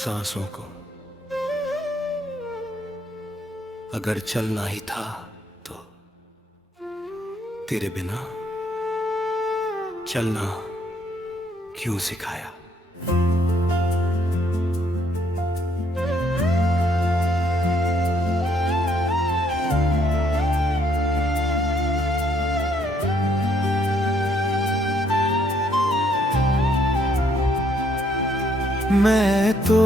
सांसों को अगर चलना ही था तो तेरे बिना चलना क्यों सिखाया। मैं तो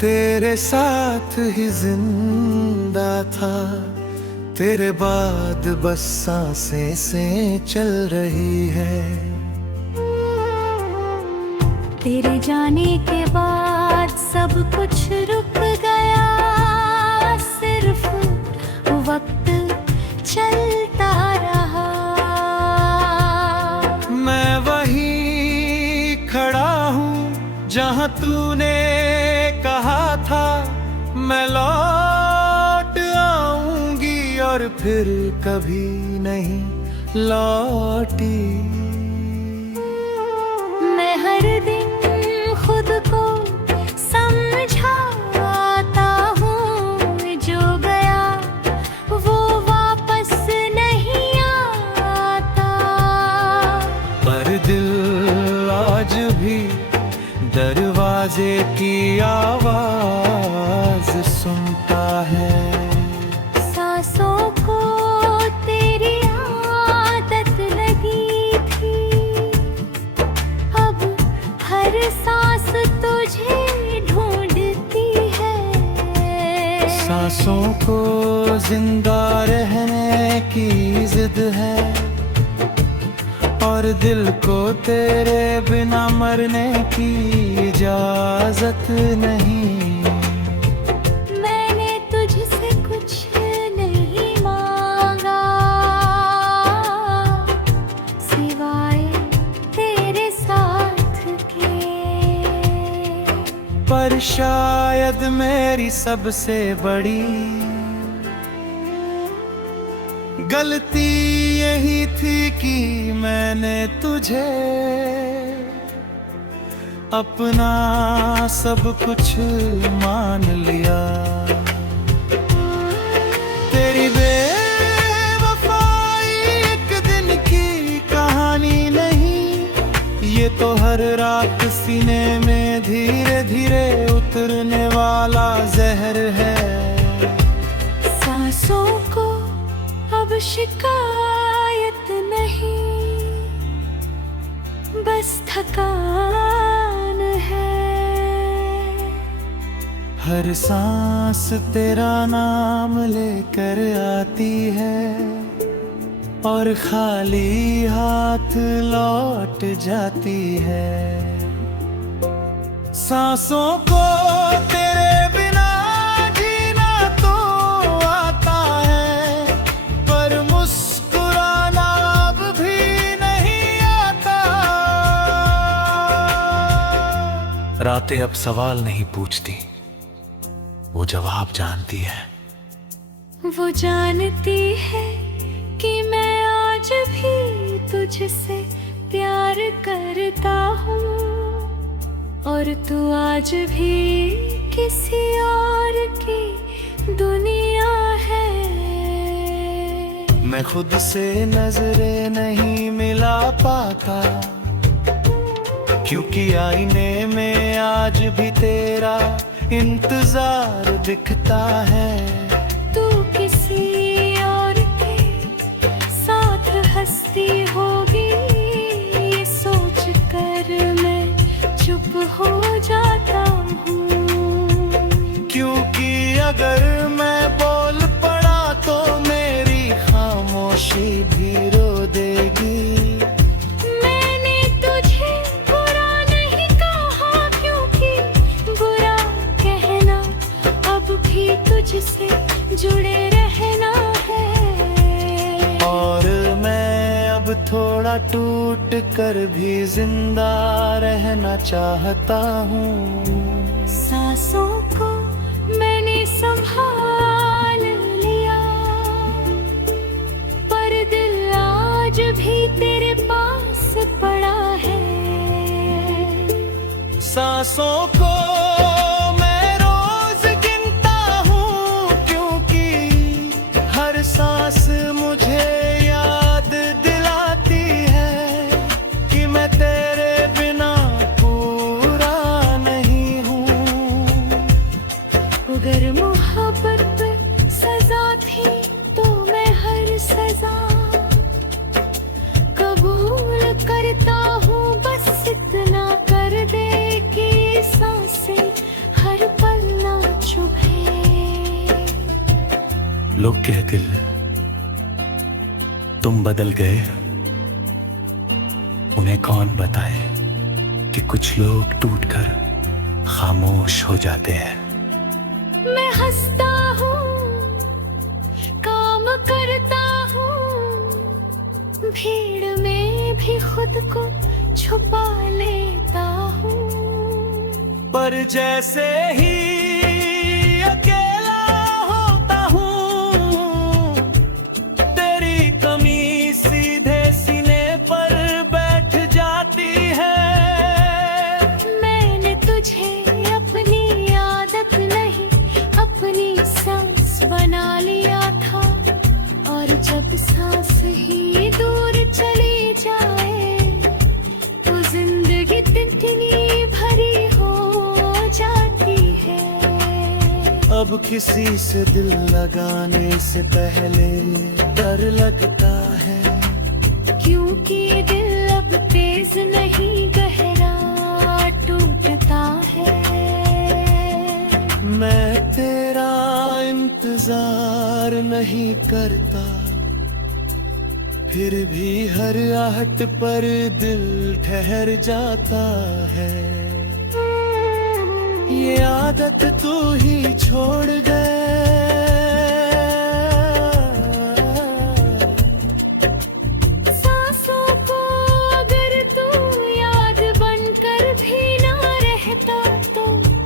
तेरे साथ ही जिंदा था, तेरे बाद बस सांसें से चल रही है। तेरे जाने के बाद सब कुछ रुक गया, सिर्फ वक्त चलता रहा। मैं वहीं खड़ा हूँ जहाँ तूने कहा था मैं लौट आऊंगी, और फिर कभी नहीं लौटी। मैं हर दिन खुद को समझाता हूँ, जो गया वो वापस नहीं आता। पर दिल आज भी दरवाजे की आवाज सुनता है। सांसों को तेरी आदत लगी थी, अब हर सांस तुझे ढूंढती है। सांसों को जिंदा रहने की जिद है, और दिल को तेरे बिना मरने की इजाजत नहीं। मैंने तुझसे कुछ नहीं मांगा, सिवाय तेरे साथ के। पर शायद मेरी सबसे बड़ी गलती यही थी कि मैंने तुझे अपना सब कुछ मान लिया। तेरी बेवफाई एक दिन की कहानी नहीं, ये तो हर रात सीने में धीरे धीरे उतरने वाला जहर है। सांसों को अब शिकायत नहीं, बस थकान है। हर सांस तेरा नाम लेकर आती है, और खाली हाथ लौट जाती है। सांसों को तेरे बिना जीना तो आता है, पर मुस्कुराना अब भी नहीं आता। रातें अब सवाल नहीं पूछती, वो जवाब जानती है। वो जानती है कि मैं आज भी तुझसे प्यार करता हूँ, और तू आज भी किसी और की दुनिया है। मैं खुद से नजरें नहीं मिला पाता, क्योंकि आईने में आज भी तेरा इंतजार दिखता है। तू किसी और के साथ हंसती होगी, ये सोच कर मैं चुप हो जाता हूँ। क्योंकि अगर मैं बोल पड़ा तो मेरी खामोशी भी रो देगी। मैंने तुझे बुरा नहीं कहा, क्योंकि बुरा कहना अब भी तुझसे जुड़े रहना है। और मैं अब थोड़ा टूट कर भी जिंदा रहना चाहता हूँ। सांसों को मैंने संभाल लिया, पर दिल आज भी तेरे पास पड़ा है। सांसों को लोग के दिल तुम बदल गए, उन्हें कौन बताए कि कुछ लोग टूटकर खामोश हो जाते हैं। मैं हंसता हूँ, काम करता हूँ, भीड़ में भी खुद को छुपा लेता हूँ। पर जैसे ही अकेला होता हूँ, तेरी कमी सीधे सीने पर बैठ जाती है। मैंने तुझे अपनी आदत नहीं, अपनी सांस बना लिया था। और जब सांस ही दूर चली जाए तो जिंदगी तितली भरी हो जाती है। अब किसी से दिल लगाने से पहले डर लगता है, क्योंकि दिल अब तेज नहीं गहरा टूटता है। मैं तेरा इंतजार नहीं करता, फिर भी हर आहट पर दिल ठहर जाता है। ये आदत तू ही छोड़ गए, सांसों को अगर तू याद बनकर भी ना रहता तो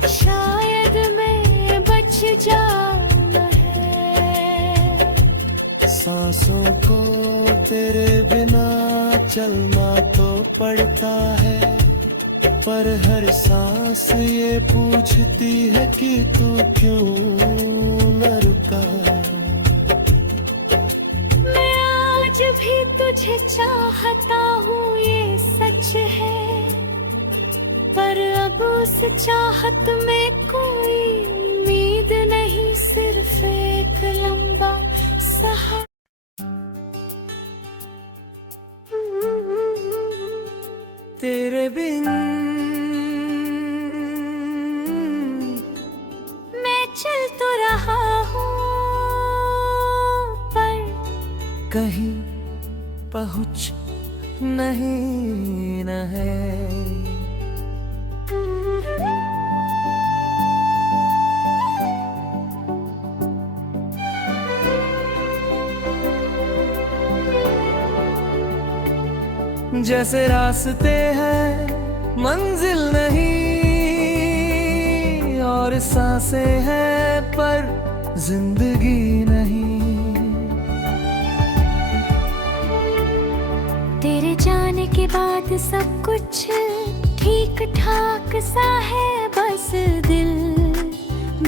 शायद मैं बच जाना है। सांसों को तेरे बिना चलना तो पड़ता है, पर हर सांस ये पूछती है कि तू क्यों न रुका। मैं आज भी तुझे चाहता हूँ, ये सच है, पर अब उस चाहत में कोई उम्मीद नहीं, सिर्फ एक लंबा सहारा। तेरे बिन मैं चल तो रहा हूँ, पर कहीं पहुँच नहीं न है। जैसे रास्ते हैं मंजिल नहीं, और सांसें हैं पर जिंदगी नहीं। तेरे जाने के बाद सब कुछ ठीक ठाक सा है, बस दिल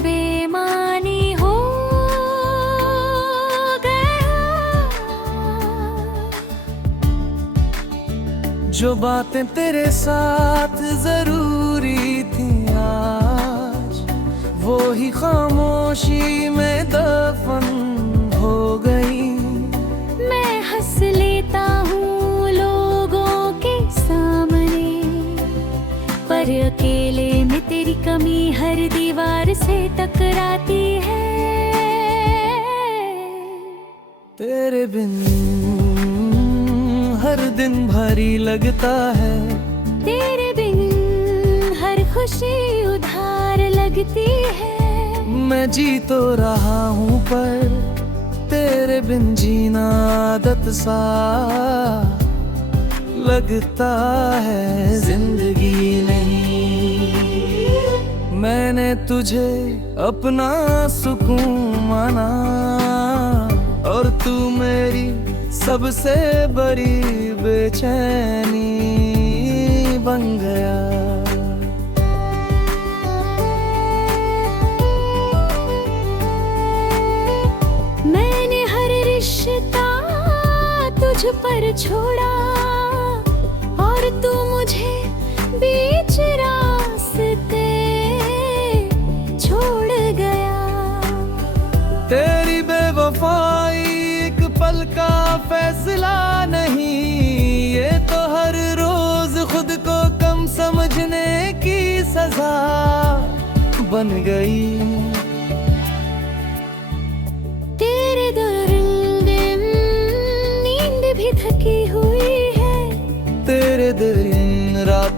बेमानी हो जो बातें तेरे साथ जरूरी थी आज, वो ही खामोशी में दफन हो गई। मैं हंस लेता हूँ लोगों के सामने, पर अकेले में तेरी कमी हर दीवार से टकराती है। तेरे बिन हर दिन भारी लगता है, तेरे बिन हर खुशी उधार लगती है। मैं जी तो रहा हूँ पर तेरे बिन जीना आदत सा लगता है, जिंदगी नहीं। मैंने तुझे अपना सुकून माना, और तू मेरी सबसे बड़ी बेचैनी बन गया। मैंने हर रिश्ता तुझ पर छोड़ा, और तू मुझे बीच रास्ते छोड़ गया। तेरी बेवफाई एक पल का फैसला नहीं, ये तो हर रोज खुद को कम समझने की सजा बन गई। तेरे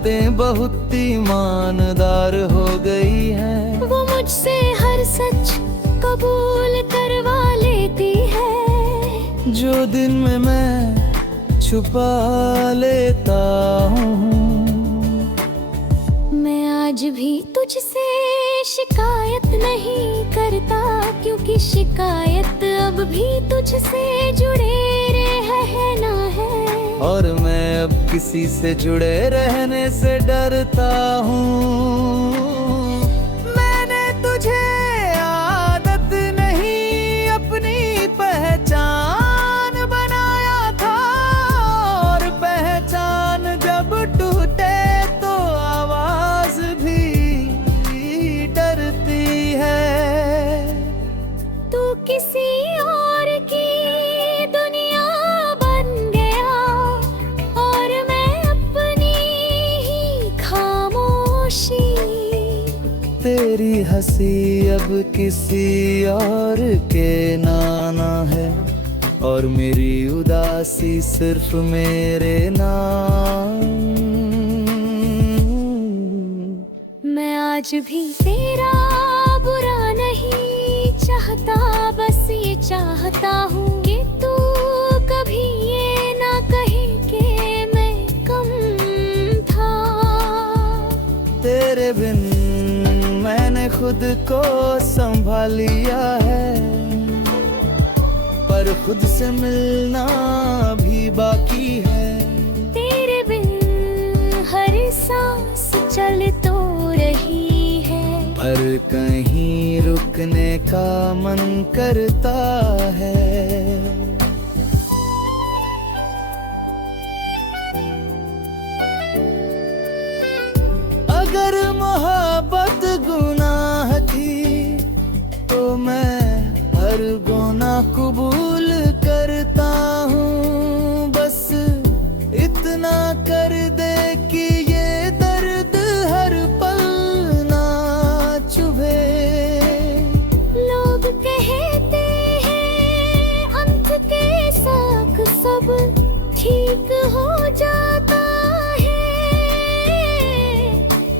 बातें बहुत ईमानदार हो गई हैं। वो मुझसे हर सच कबूल करवा लेती है। जो दिन में मैं छुपा लेता हूँ। मैं आज भी तुझसे शिकायत नहीं करता, क्योंकि शिकायत अब भी तुझसे जुड़े रहना है। और मैं अब किसी से जुड़े रहने से डरता हूँ। मैंने तुझे आदत नहीं अपनी पहचान बनाया था, और पहचान जब टूटे तो आवाज भी डरती है। तू किसी और की दुनिया बन गया, और मैं अपनी ही खामोशी। तेरी हंसी अब किसी और के नाना है, और मेरी उदासी सिर्फ मेरे नाम। मैं आज भी तेरा बुरा नहीं चाहता, बस ये चाहता हूँ कि तू कभी ये ना कहे कि मैं कम था। तेरे बिन मैंने खुद को संभाल लिया है, पर खुद से मिलना भी बाकी है। तेरे बिन हर सांस चल तो रही है, पर कहीं रुकने का मन करता है। अगर मोहब्बत गुनाह थी तो मैं हर गुनाह कबूल करता हूँ। बस इतना कर दे कि ये दर्द हर पल ना चुभे। लोग कहते हैं अंत के साथ सब ठीक हो जाता है,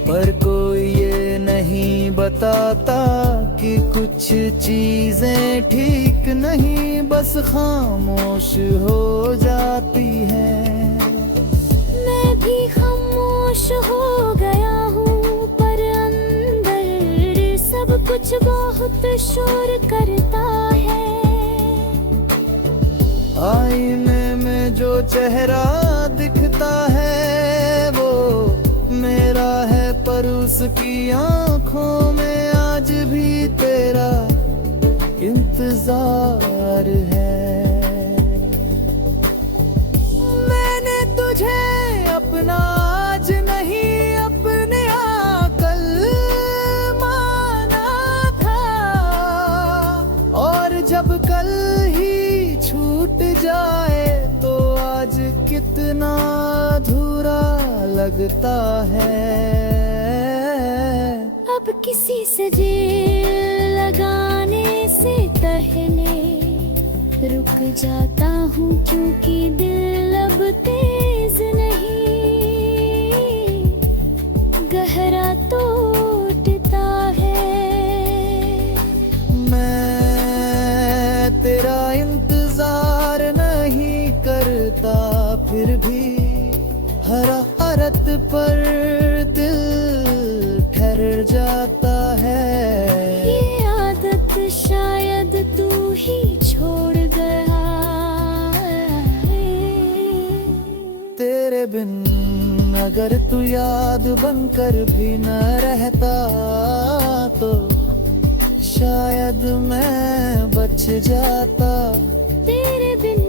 पर कोई ये नहीं बताता कि कुछ चीजें ठीक नहीं, बस खामोश हो जाती हैं। मैं भी खामोश हो गया हूँ, पर अंदर सब कुछ बहुत शोर करता है। आईने में जो चेहरा दिखता है वो मेरा है, पर उसकी आंखों में आज भी तेरा इंतजार है। मैंने तुझे अपना आज नहीं अपने कल माना था, और जब कल ही छूट जाए तो आज कितना अधूरा लगता है। अब किसी से दिल लगाने से पहले रुक जाता हूँ, क्योंकि दिल अब तेज नहीं गहरा टूटता है। मैं तेरा इंतजार नहीं करता, फिर भी हरारत पर दिल ठहर जाता है। ये आदत शायद तू ही छोड़ गया है। तेरे बिन अगर तू याद बनकर भी न रहता तो शायद मैं बच जाता। तेरे बिन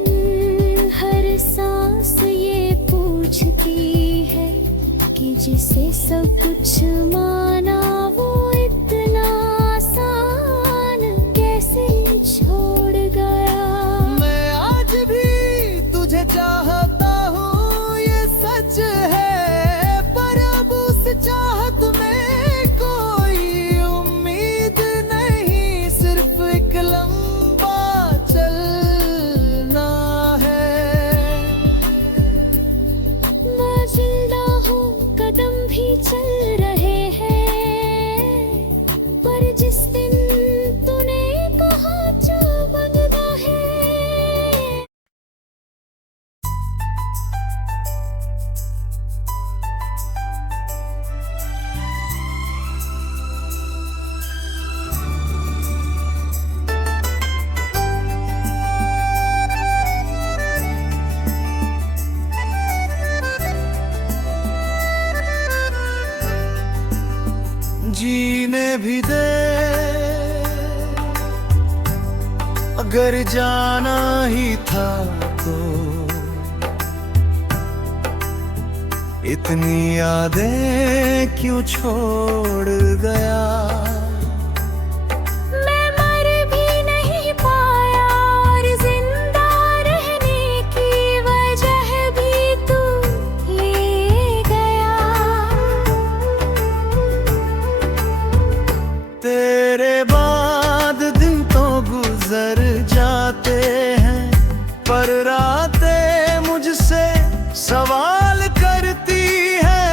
हर सांस ये पूछती है कि जिसे सब कुछ माना वो इतना आसान कैसे छोड़ गया। मैं आज भी तुझे चाहता हूँ ये सच है, पर अब उस चाहत में कोई उम्मीद नहीं, सिर्फ एक लंबा चलना है। मैं जिंदा हूँ कदम अगर जाना ही था तो इतनी यादें क्यों छोड़ गया। मैं मर भी नहीं पाया और जिंदा रहने की वजह भी तू ले गया। तेरे बाद दिन तो गुजर जाते हैं, पर रातें मुझसे सवाल करती है।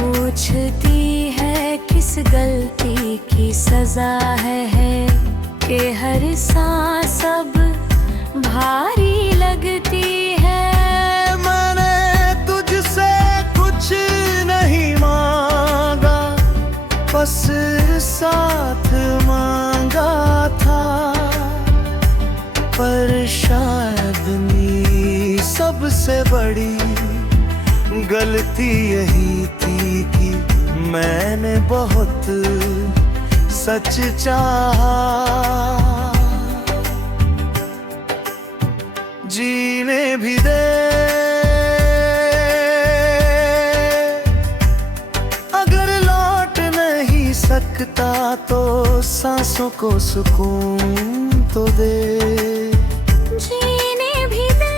पूछती है किस गलती की सजा है कि हर सांस अब भारी लगती है। मैंने तुझसे कुछ नहीं मांगा, बस साथ मांगा था। पर शायद मेरी सबसे बड़ी गलती यही थी कि मैंने बहुत सच चाहा। जीने भी दे, अगर लौट नहीं सकता तो सांसों को सुकून तो दे। जीने भी दे,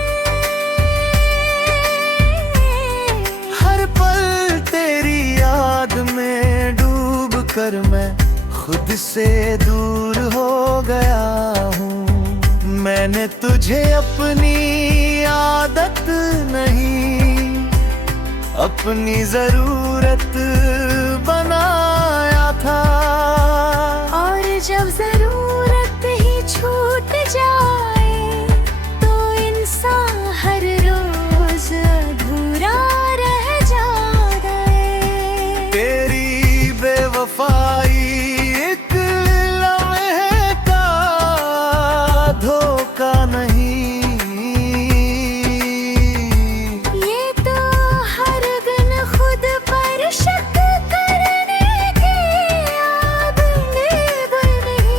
हर पल तेरी याद में डूब कर मैं खुद से दूर हो गया हूँ। मैंने तुझे अपनी आदत नहीं, अपनी जरूरत बनाया था। और जब जरूरत ही छूट जाए तो इंसान हर रोज अधूरा रह जाता है। तेरी बेवफाई एक लम्हे का धोखा नहीं, ये तो हर दिन खुद पर शक करने की आदत बनी।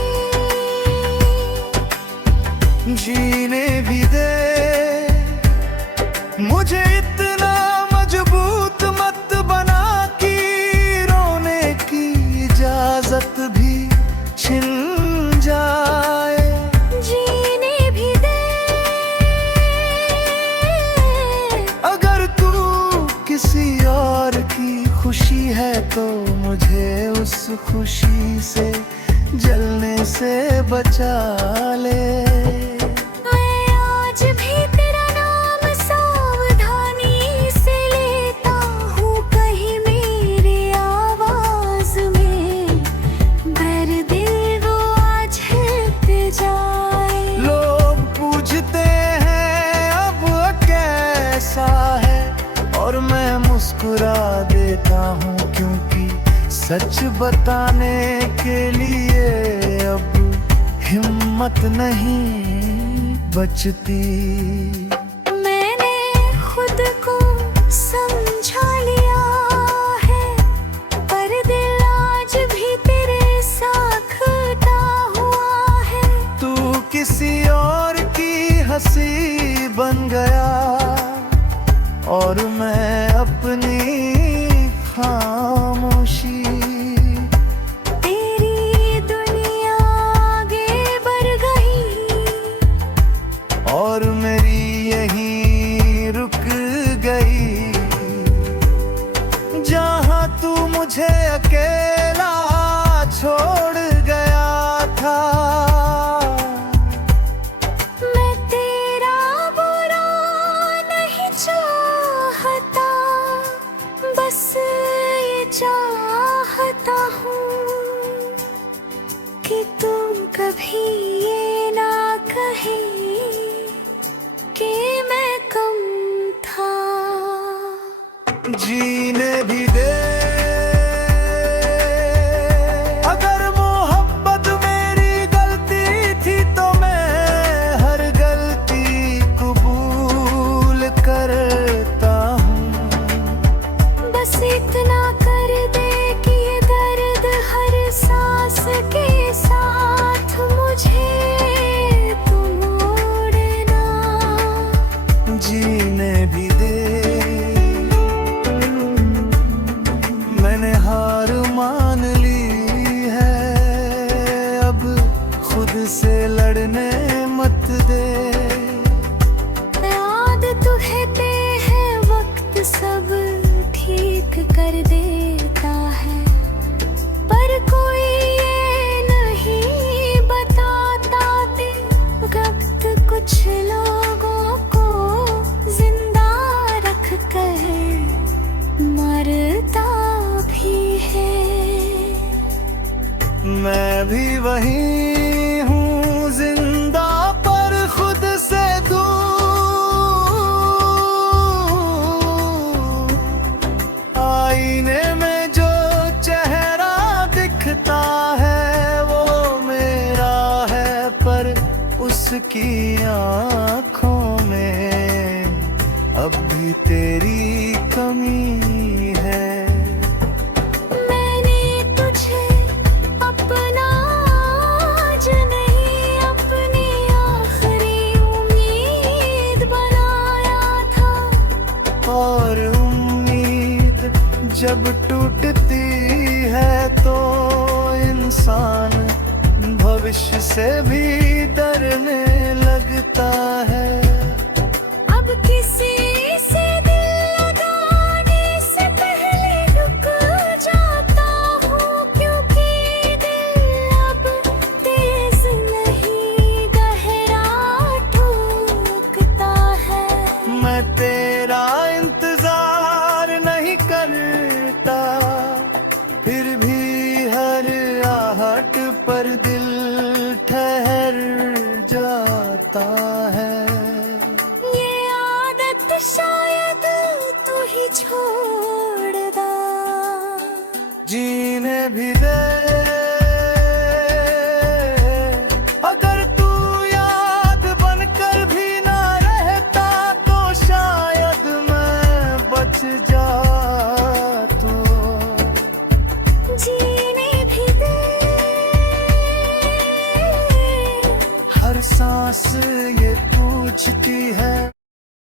जीने भी दे, मुझे इतना मजबूत मत बना कि रोने की इजाजत भी छिन जाए। जीने भी दे, अगर तू किसी और की खुशी है तो मुझे उस खुशी से जलने से बचा ले। मैं आज भी तेरा नाम सावधानी से लेता हूँ, कहीं मेरी आवाज में दर्द दिल वो आज हिल जाए। लोग पूछते हैं अब कैसा है, और मैं मुस्कुरा देता हूँ क्योंकि सच बताने के लिए अब हिम्मत नहीं बचती। मैंने खुद को समझा लिया है, पर दिल आज भी तेरे साथ खड़ा हुआ है। तू किसी और की हंसी बन गया और मैं अपनी खामोशी। तेरी दुनिया आगे बढ़ गई और मेरी यहीं रुक गई। जहाँ तू मुझे अकेला छोड़ गया था, मैं तेरा बुरा नहीं चाहता, बस ये चाहता हूँ कि तुम कभी ये ना कहे कि मैं कम था। जीने भी दे, अगर मोहब्बत मेरी गलती थी तो मैं हर गलती कबूल करता हूँ। बस इतना कर दे कि ये दर्द हर सांस के साथ मुझे तुम उसकी आँखों में अब भी तेरी कमी है। मैंने तुझे अपना आज नहीं, अपनी आखिरी उम्मीद बनाया था। और उम्मीद जब टूटती है तो इंसान भविष्य से भी